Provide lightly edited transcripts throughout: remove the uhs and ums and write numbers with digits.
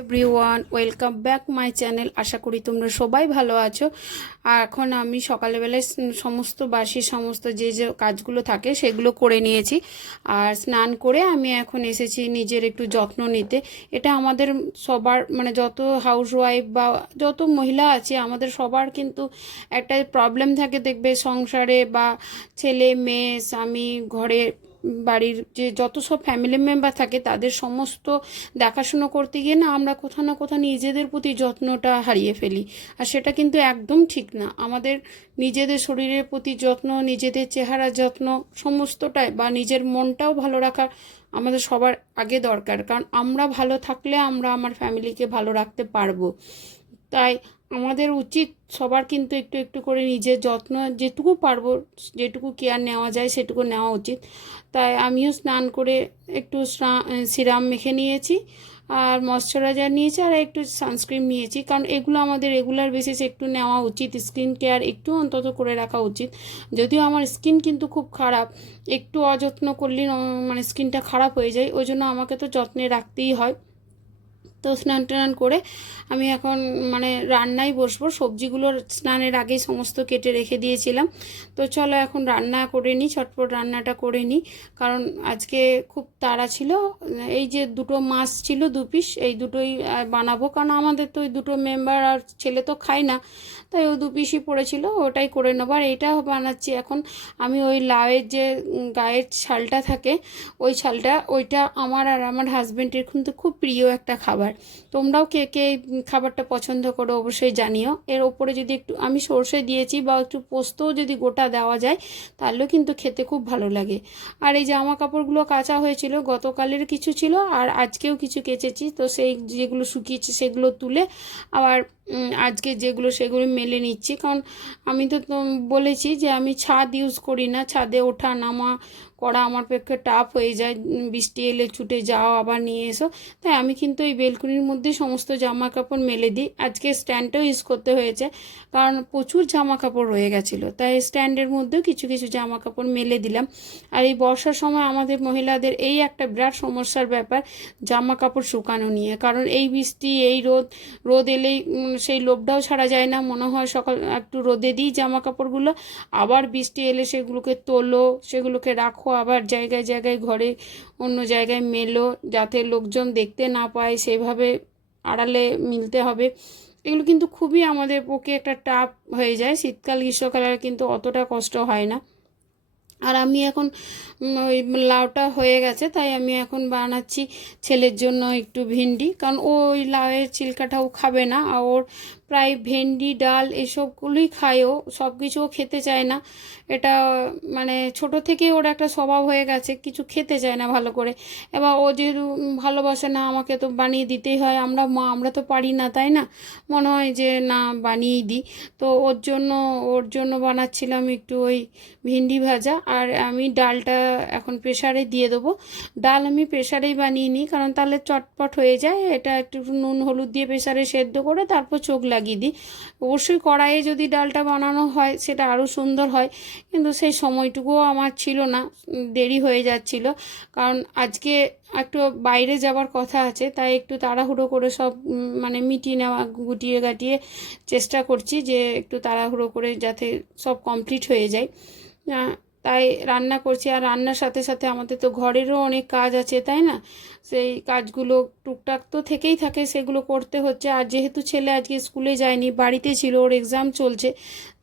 Everyone welcome back my channel. আশা করি তোমরা সবাই ভালো আছো। আর এখন আমি সকালবেলায় সমস্ত বাসি সমস্ত যে যে কাজগুলো থাকে সেগুলো করে নিয়েছি। আর স্নান করে আমি এখন এসেছি নিজের একটু যত্ন নিতে। এটা আমাদের সবার মানে যত হাউসওয়াইফ বা যত মহিলা আছে আমাদের সবার কিন্তু একটা প্রবলেম থাকে, দেখবে সংসারে বা ছেলে মেয়ে স্বামী ঘরে বাড়ির যে যত সব ফ্যামিলি মেম্বার থাকে তাদের সমস্ত দেখাশুনো করতে গিয়ে না আমরা কোথাও না কোথাও নিজেদের প্রতি যত্নটা হারিয়ে ফেলি। আর সেটা কিন্তু একদম ঠিক না। আমাদের নিজেদের শরীরের প্রতি যত্ন, নিজেদের চেহারার যত্ন সমস্তটাই বা নিজের মনটাও ভালো রাখার আমাদের সবার আগে দরকার। কারণ আমরা ভালো থাকলে আমরা আমার ফ্যামিলিকে ভালো রাখতে পারবো। তাই আমাদের উচিত সবার কিন্তু একটু একটু করে নিজের যত্ন যেটুকু পারবো, যেটুকু কেয়ার নেওয়া যায় সেটুকু নেওয়া উচিত। তাই আমিও স্নান করে একটু সিরাম মেখে নিয়েছি, আর ময়শ্চারাইজার নিয়েছি, আর একটু সানস্ক্রিন নিয়েছি। কারণ এগুলো আমাদের রেগুলার বেসিস একটু নেওয়া উচিত, স্কিন কেয়ার একটু অন্তত করে রাখা উচিত। যদিও আমার স্কিন কিন্তু খুব খারাপ, একটু অযত্ন করলে মানে স্কিনটা খারাপ হয়ে যায়, ওই জন্য আমাকে তো যত্নে রাখতেই হয়। তো স্নান টান করে আমি এখন মানে রান্নায় বসবো। সবজিগুলো স্নানের আগেই সমস্ত কেটে রেখে দিয়েছিলাম। তো চলো এখন রান্না করে নিই, চটপট রান্নাটা করে নিই। কারণ আজকে খুব তাড়া ছিল। এই যে দুটো মাছ ছিল 2 পিস, এই দুটোই বানাবো। কারণ আমাদের তো ওই দুটো মেম্বার আর ছেলে তো খায় না, তাই ওই 2 পিসই পড়েছিল, ওটাই করে নেবো। আর এইটা বানাচ্ছি এখন আমি ওই লাউয়ের যে গায়ের ছালটা থাকে, ওই ছালটা, ওইটা আমার আর আমার হাজব্যান্ডের কিন্তু খুব প্রিয় একটা খাবার। তোমরাও কে কে খাবারটা পছন্দ করো অবশ্যই জানিও। এর ওপরে যদি একটু আমি সর্ষে দিয়েছি বা একটু পোস্তও যদি গোটা দেওয়া যায় তাহলেও কিন্তু খেতে খুব ভালো লাগে। আর এই জামা কাপড়গুলো কাচা হয়েছিল, গতকালের কিছু ছিল আর আজকেও কিছু কেচেছি। তো সেই যেগুলো শুকিয়েছে সেগুলো তুলে আবার আজকে যেগুলো সেগুলো মেলে নিচ্ছি। কারণ আমি তো বলেছি যে আমি ছাদ ইউজ করি না, ছাদে ওঠা নামা করা আমার পক্ষে টাফ হয়ে যায়, বৃষ্টি এলে ছুটে যাও আবার নিয়ে এসো। তাই আমি কিন্তু এই বেলকুনির মধ্যে সমস্ত জামা কাপড় মেলে দিই। আজকে স্ট্যান্ডটাও ইউজ করতে হয়েছে কারণ প্রচুর জামা কাপড় রয়ে গেছিলো, তাই স্ট্যান্ডের মধ্যেও কিছু কিছু জামা কাপড় মেলে দিলাম। আর এই বর্ষার সময় আমাদের মহিলাদের এই একটা বিরাট সমস্যার ব্যাপার, জামা কাপড় শুকানো নিয়ে। কারণ এই বৃষ্টি এই রোদ, রোদ এলেই সেই লোভটাও ছাড়া যায় না, মনে হয় সকাল একটু রোদে দিই জামা কাপড়গুলো, আবার বৃষ্টি এলে সেগুলোকে তোলো, সেগুলোকে রাখো আবার জায়গায় জায়গায় ঘরে অন্য জায়গায় মেলো, যাতে লোকজন দেখতে না পায় সেভাবে আড়ালে মিলতে হবে। এগুলো কিন্তু খুবই আমাদের পক্ষে একটা টাফ হয়ে যায়। শীতকাল গ্রীষ্মকালে কিন্তু অতটা কষ্ট হয় না। আর আমি এখন ওই লাউটা হয়ে গেছে, তাই আমি এখন বানাচ্ছি ছেলের জন্য একটু ভেন্ডি। কারণ ও ওই লাউয়ের চিলকাটাও খাবে না, আর ওর প্রায় ভেন্ডি ডাল এসবগুলোই খায়, ও সব কিছুও খেতে চায় না। এটা মানে ছোট থেকে ওর একটা স্বভাব হয়ে গেছে, কিছু খেতে চায় না ভালো করে। এবার ও যেহেতু ভালোবাসে না, আমাকে তো বানিয়ে দিতেই হয়, আমরা মা আমরা তো পারি না, তাই না? মনে হয় যে না বানিয়েই দিই। তো ওর জন্য বানাচ্ছিলাম একটু ওই ভেন্ডি ভাজা। আর আমি ডালটা এখন প্রেসারে দিয়ে দেবো। ডাল আমি প্রেসারেই বানিয়ে নিই, কারণ তাহলে চটপট হয়ে যায়। এটা একটু নুন হলুদ দিয়ে প্রেসারে সেদ্ধ করে তারপর চোখ লাগিয়ে দিই। অবশ্যই কড়াইয়ে যদি ডালটা বানানো হয় সেটা আরও সুন্দর হয়, কিন্তু সেই সময়টুকুও আমার ছিল না, দেরি হয়ে যাচ্ছিল। কারণ আজকে একটু বাইরে যাওয়ার কথা আছে, তাই একটু তাড়াহুড়ো করে সব মানে মিটিয়ে নেওয়া, গুটিয়ে গাটিয়ে চেষ্টা করছি যে একটু তাড়াহুড়ো করে যাতে সব কমপ্লিট হয়ে যায়। তাই রান্না করছি। আর রান্নার সাথে সাথে আমাদের তো ঘরেরও অনেক কাজ আছে, তাই না? সেই কাজগুলো টুকটাক তো থেকেই থাকে, সেগুলো করতে হচ্ছে। আর যেহেতু ছেলে আজকে স্কুলে যায়নি, বাড়িতে ছিল, ওর এক্সাম চলছে।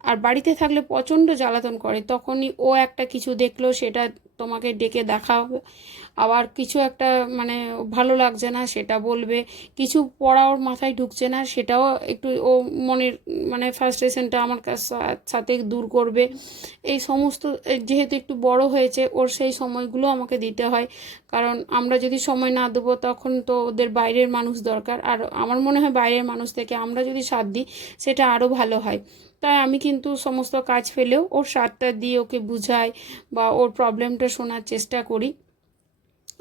আর বাড়িতে থাকলে প্রচণ্ড জ্বালাতন করে, তখনই ও একটা কিছু দেখলো সেটা তোমাকে ডেকে দেখাবে, আবার কিছু একটা মানে ভালো লাগছে না সেটা বলবে, কিছু পড়া ওর মাথায় ঢুকছে না সেটাও একটু ও মনের মানে ফার্স্ট্রেশনটা আমার সাথে দূর করবে। এই সমস্ত যেহেতু একটু বড় হয়েছে, ওর সেই সময়গুলো আমাকে দিতে হয়। কারণ আমরা যদি সময় না দেবো তখন তো ওদের বাইরের মানুষ দরকার। আর আমার মনে হয় বাইরের মানুষ থেকে আমরা যদি সাথ দিই সেটা আরও ভালো হয়। তাই আমি কিন্তু সমস্ত কাজ ফেলেও ওর সাথটা দিয়ে ওকে বুঝাই বা ওর প্রবলেমটা শোনার চেষ্টা করি।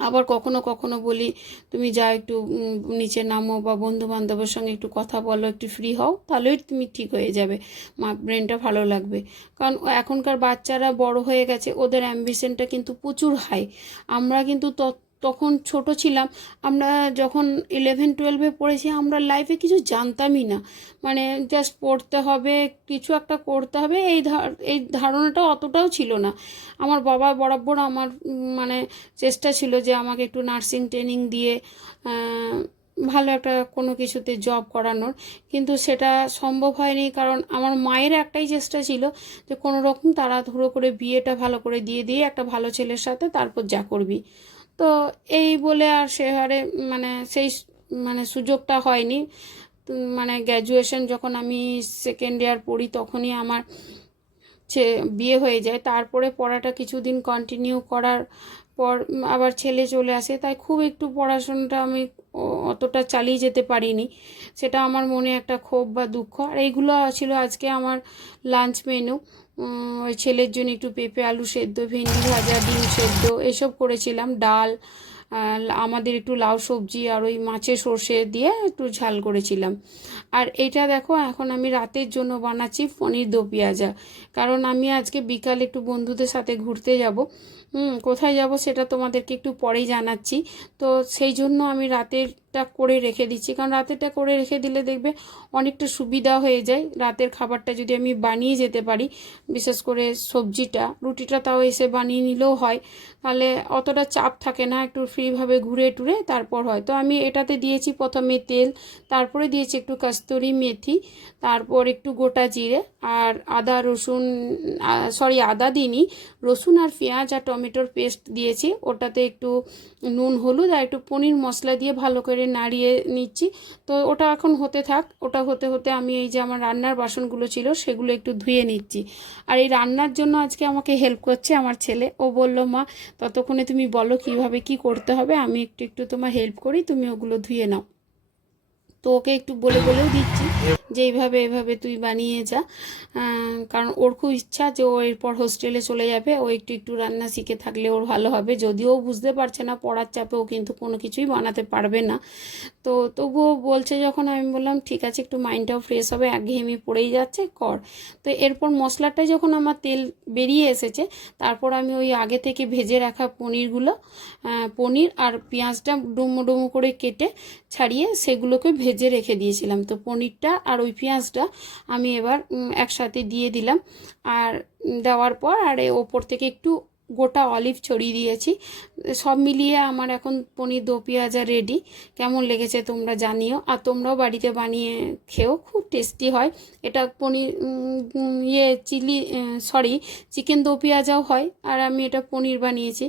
আবার কখনো কখনো বলি তুমি যাও একটু নিচে নামো বা বন্ধু বান্ধবের সঙ্গে একটু কথা বলো, একটু ফ্রি হও, তাহলেই তুমি ঠিক হয়ে যাবে, মা ব্রেনটা ভালো লাগবে। কারণ এখনকার বাচ্চারা বড় হয়ে গেছে, ওদের অ্যাম্বিশনটা কিন্তু প্রচুর হাই। আমরা কিন্তু তখন ছোট ছিলাম, আমরা যখন 11-12-এ পড়েছি আমরা লাইফে কিছু জানতামই না, মানে জাস্ট পড়তে হবে, কিছু একটা করতে হবে, এই ধারণাটা অতটাও ছিল না। আমার বাবা বরাবর আমার মানে চেষ্টা ছিল যে আমাকে একটু নার্সিং ট্রেনিং দিয়ে ভালো একটা কোনো কিছুতে জব করানোর, কিন্তু সেটা সম্ভব হয়নি, কারণ আমার মায়ের একটাই চেষ্টা ছিল যে কোনো রকম তাড়াহুড়ো করে বিয়েটা ভালো করে দিয়ে দিয়ে একটা ভালো ছেলের সাথে তারপর যা করবি। তো এই বলে আর সে হারে মানে সেই মানে সুযোগটা হয়নি। মানে গ্র্যাজুয়েশন যখন আমি সেকেন্ড ইয়ার পড়ি তখনই আমার বিয়ে হয়ে যায়। তারপরে পড়াটা কিছুদিন কন্টিনিউ করার পর আবার ছেলে চলে আসে, তাই খুব একটু পড়াশোনাটা আমি অতটা চালিয়ে যেতে পারিনি। সেটা আমার মনে একটা ক্ষোভ বা দুঃখ। আর এইগুলো ছিল আজকে আমার লাঞ্চ মেনু। ওই ছেলের জন্য একটু পেঁপে আলু সেদ্ধ, ভেন্ডি ভাজা, ডিম সেদ্ধ এসব করেছিলাম, ডাল, আমাদের একটু লাউ সবজি আর ওই মাছের সর্ষে দিয়ে একটু ঝাল করেছিলাম। আর এটা দেখো এখন আমি রাতের জন্য বানাচ্ছি পনির দো পেঁয়াজা, কারণ আমি আজকে বিকালে একটু বন্ধুদের সাথে ঘুরতে যাব। কোথায় যাব সেটা তোমাদেরকে একটু পরেই জানাচ্ছি। তো সেই জন্য আমি রাতেরটা করে রেখে দিচ্ছি, কারণ রাতেরটা করে রেখে দিলে দেখবে অনেকটা সুবিধা হয়ে যায়। রাতের খাবারটা যদি আমি বানিয়ে যেতে পারি, বিশেষ করে সবজিটা, রুটিটা তাও এসে বানিয়ে নিলেও হয়, তাহলে অতটা চাপ থাকে না, একটু ফ্রিভাবে ঘুরে টুরে তারপর হয়। তো আমি এটাতে দিয়েছি প্রথমে তেল, তারপরে দিয়েছি একটু কস্তুরি মেথি, তারপর একটু গোটা জিরে আর আদা রসুন, আদা দিইনি, রসুন আর পেঁয়াজ আর টমেটোর পেস্ট দিয়েছি। ওটাতে একটু নুন হলুদ আর একটু পনির মশলা দিয়ে ভালো করে নাড়িয়ে নিচ্ছি। তো ওটা এখন হতে থাক, ওটা হতে হতে আমি এই যে আমার রান্নার বাসনগুলো ছিল সেগুলো একটু ধুয়ে নিচ্ছি। আর এই রান্নার জন্য আজকে আমাকে হেল্প করছে আমার ছেলে। ও বলল, মা ততক্ষণে তুমি বলো কিভাবে কি করতে হবে, আমি একটু একটু তোমার হেল্প করি, তুমি ওগুলো ধুয়ে নাও। তো ওকে একটু বলে বলেও দিচ্ছি যে এইভাবে এভাবে তুই বানিয়ে যা, কারণ ওর খুব ইচ্ছা যে ও এরপর হোস্টেলে চলে যাবে, ও একটু একটু রান্না শিখে থাকলে ওর ভালো হবে। যদিও ও বুঝতে পারছে না, পড়ার চাপে ও কিন্তু কোনো কিছুই বানাতে পারবে না। তো তবুও বলছে যখন, আমি বললাম ঠিক আছে, একটু মাইন্ডটাও ফ্রেশ হবে, একঘেয়েমি পড়েই যাচ্ছে, কর। তো এরপর মশলাটাই যখন আমার তেল বেরিয়ে এসেছে, তারপর আমি ওই আগে থেকে ভেজে রাখা পনির আর পেঁয়াজটা ডুমো ডুমো করে কেটে ছাড়িয়ে সেগুলোকে ভেজে রেখে দিয়েছিলাম। তো পনিরটা আর ওই পেঁয়াজটা আমি এবার একসাথে দিয়ে দিলাম, আর দেওয়ার পর আর ওপর থেকে একটু গোটা অলিভ ছড়িয়ে দিয়েছি। সব মিলিয়ে আমার এখন পনির দো পেঁয়াজা রেডি। কেমন লেগেছে তোমরা জানিও, আর তোমরাও বাড়িতে বানিয়ে খেও, খুব টেস্টি হয় এটা। পনির চিকেন দো পেঁয়াজাও হয়, আর আমি এটা পনির বানিয়েছি।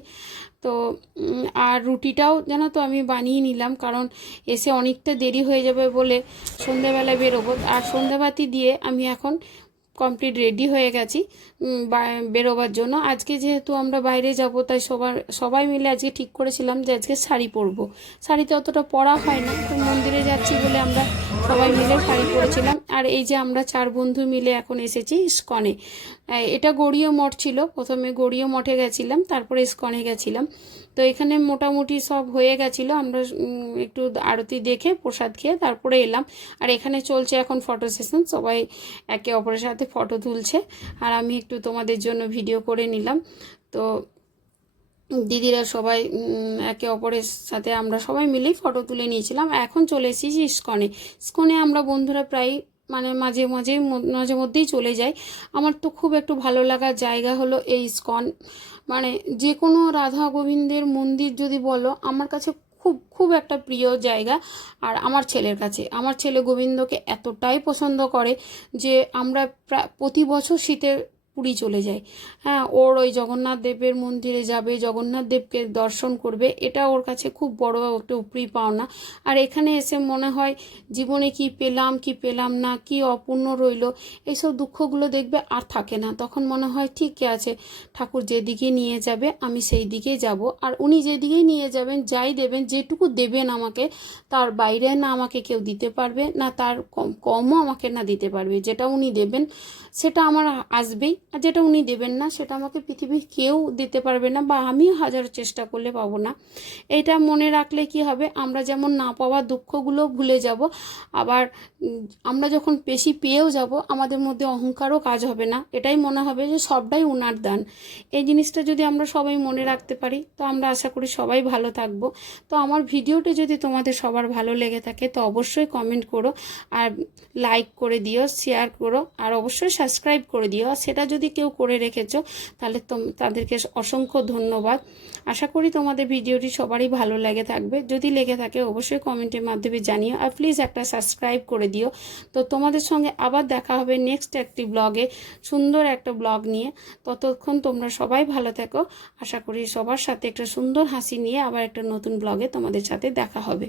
তো আর রুটিটাও জানো তো আমি বানিয়ে নিলাম, কারণ এসে অনেকটা দেরি হয়ে যাবে বলে সন্ধেবেলায় বেরোবো। আর সন্ধেবাতি দিয়ে আমি এখন কমপ্লিট রেডি হয়ে গেছি বেরোবার জন্য। আজকে যেহেতু আমরা বাইরে যাব, তাই সবাই মিলে আজকে ঠিক করেছিলাম যে আজকে শাড়ি পরবো। শাড়িতে অতটা পরা হয় না, তো মন্দিরে যাচ্ছি বলে আমরা সবাই মিলে শাড়ি পরেছিলাম। আর এই যে আমরা 4 বন্ধু মিলে এখন এসেছি ইস্কনে। এটা গড়িয়া মঠ ছিল, প্রথমে গড়িয়া মঠে গেছিলাম, তারপরে ইস্কনে গেছিলাম। তো এখানে মোটামুটি সব হয়ে গেছিলো, আমরা একটু আরতি দেখে প্রসাদ খেয়ে তারপরে এলাম। আর এখানে চলছে এখন ফটো সেশন, সবাই একে অপরের সাথে ফটো তুলছে, আর আমি একটু তোমাদের জন্য ভিডিও করে নিলাম। তো দিদিরা সবাই একে অপরের সাথে আমরা সবাই মিলেই ফটো তুলে নিয়েছিলাম। এখন চলে এসেছি ইস্কনে আমরা বন্ধুরা প্রায় মানে মাঝে মধ্যেই চলে যাই। আমার তো খুব একটু ভালো লাগার জায়গা হলো এই ইস্কন। মানে যে কোনো রাধা গোবিন্দের মন্দির যদি বলো, আমার কাছে খুব খুব একটা প্রিয় জায়গা। আর আমার ছেলের কাছে, আমার ছেলে গোবিন্দকে এতটাই পছন্দ করে যে আমরা প্রতি বছর শীতে পুরী চলে যাই। হ্যাঁ, ওর ওই জগন্নাথ দেবের মন্দিরে যাবে, জগন্নাথ দেবকে দর্শন করবে, এটা ওর কাছে খুব বড় একটা উপরি পাওনা। আর এখানে এসে মনে হয় জীবনে কি পেলাম না, কি অপূর্ণ রইল, এইসব দুঃখগুলো দেখবে আর থাকে না। তখন মনে হয় ঠিক আছে, ঠাকুর যেদিকে নিয়ে যাবে আমি সেই দিকে যাব। আর উনি যেদিকেই নিয়ে যাবেন, যাই দেবেন, যেটুকু দেবেন আমাকে, তার বাইরে না আমাকে কেউ দিতে পারবে না, তার কমও আমাকে না দিতে পারবে। যেটা উনি দেবেন সেটা আমার আসবেই। আর যেটা উনি দেবেন না সেটা আমাকে পৃথিবীর কেউ দিতে পারবে না, বা আমিও হাজার চেষ্টা করলে পাবো না। এটা মনে রাখলে কি হবে, আমরা যেমন না পাওয়া দুঃখগুলো ভুলে যাব, আবার আমরা যখন বেশি পেয়েও যাব আমাদের মধ্যে অহংকারও কাজ হবে না, এটাই মনে হবে যে সবটাই উনার দান। এই জিনিসটা যদি আমরা সবাই মনে রাখতে পারি তো আমরা আশা করি সবাই ভালো থাকবো। তো আমার ভিডিওটি যদি তোমাদের সবার ভালো লেগে থাকে তো অবশ্যই কমেন্ট করো, আর লাইক করে দিও, শেয়ার করো, আর অবশ্যই সাবস্ক্রাইব করে দিও। আর সেটা যদি কেউ করে রেখেছো তাহলে তাদেরকে অসংখ্য ধন্যবাদ। আশা করি তোমাদের ভিডিওটি সবারই ভালো লেগে থাকবে। যদি লেগে থাকে অবশ্যই কমেন্টের মাধ্যমে জানিও, আর প্লিজ একটা সাবস্ক্রাইব করে দিও। তো তোমাদের সঙ্গে আবার দেখা হবে নেক্সট একটি ব্লগে, সুন্দর একটা ব্লগ নিয়ে। ততক্ষণ তোমরা সবাই ভালো থেকো। আশা করি সবার সাথে একটা সুন্দর হাসি নিয়ে আবার একটা নতুন ব্লগে তোমাদের সাথে দেখা হবে।